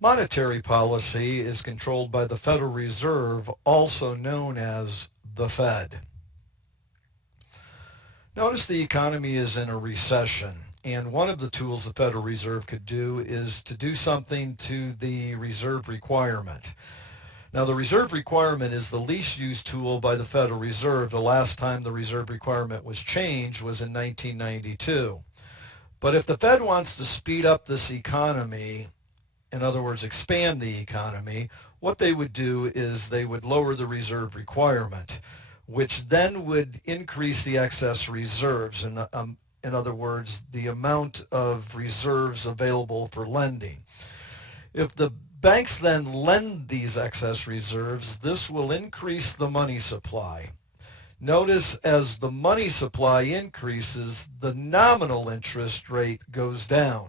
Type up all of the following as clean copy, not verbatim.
Monetary policy is controlled by the Federal Reserve, also known as the Fed. Notice the economy is in a recession, and one of the tools the Federal Reserve could do is to do something to the reserve requirement. Now, the reserve requirement is the least used tool by the Federal Reserve. The last time the reserve requirement was changed was in 1992. But if the Fed wants to speed up this economy, in other words, expand the economy, what they would do is they would lower the reserve requirement, which then would increase the excess reserves. In other words, the amount of reserves available for lending. If the banks then lend these excess reserves, this will increase the money supply. Notice as the money supply increases, the nominal interest rate goes down.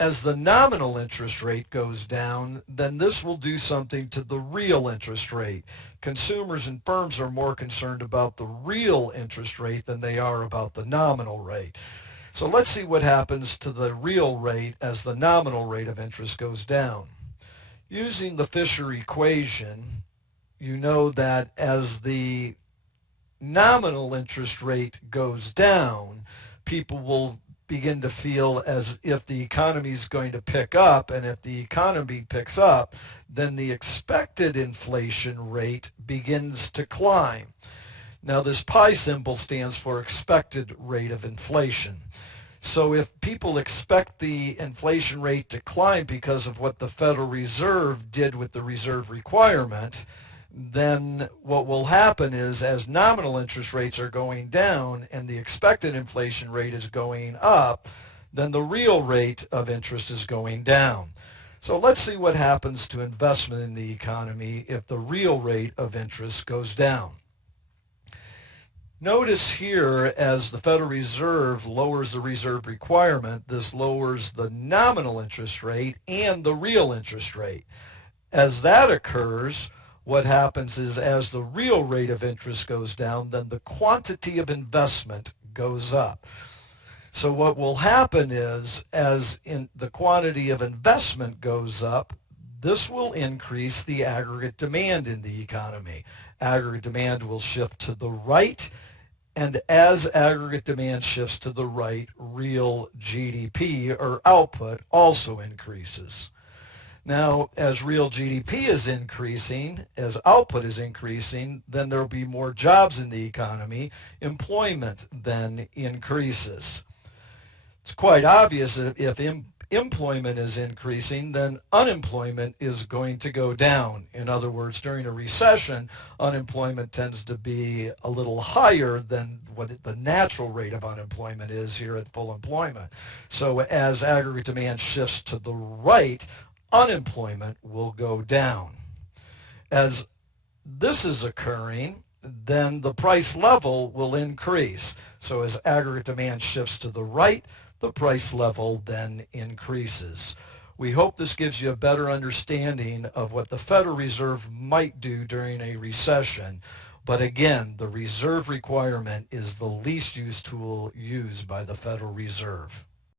As the nominal interest rate goes down, then this will do something to the real interest rate. Consumers and firms are more concerned about the real interest rate than they are about the nominal rate. So let's see what happens to the real rate as the nominal rate of interest goes down. Using the Fisher equation, you know that as the nominal interest rate goes down, people will begin to feel as if the economy is going to pick up, and if the economy picks up, then the expected inflation rate begins to climb. Now, this pi symbol stands for expected rate of inflation. So if people expect the inflation rate to climb because of what the Federal Reserve did with the reserve requirement, then what will happen is as nominal interest rates are going down and the expected inflation rate is going up, then the real rate of interest is going down. So let's see what happens to investment in the economy if the real rate of interest goes down. Notice here as the Federal Reserve lowers the reserve requirement, this lowers the nominal interest rate and the real interest rate. As that occurs, what happens is as the real rate of interest goes down, then the quantity of investment goes up. So what will happen is as in the quantity of investment goes up, this will increase the aggregate demand in the economy. Aggregate demand will shift to the right, and as aggregate demand shifts to the right, real GDP or output also increases. Now, as real GDP is increasing, as output is increasing, then there will be more jobs in the economy. Employment then increases. It's quite obvious that if employment is increasing, then unemployment is going to go down. In other words, during a recession, unemployment tends to be a little higher than what the natural rate of unemployment is here at full employment. So as aggregate demand shifts to the right, unemployment will go down. As this is occurring, then the price level will increase. So as aggregate demand shifts to the right, the price level then increases. We hope this gives you a better understanding of what the Federal Reserve might do during a recession. But again, the reserve requirement is the least used tool used by the Federal Reserve.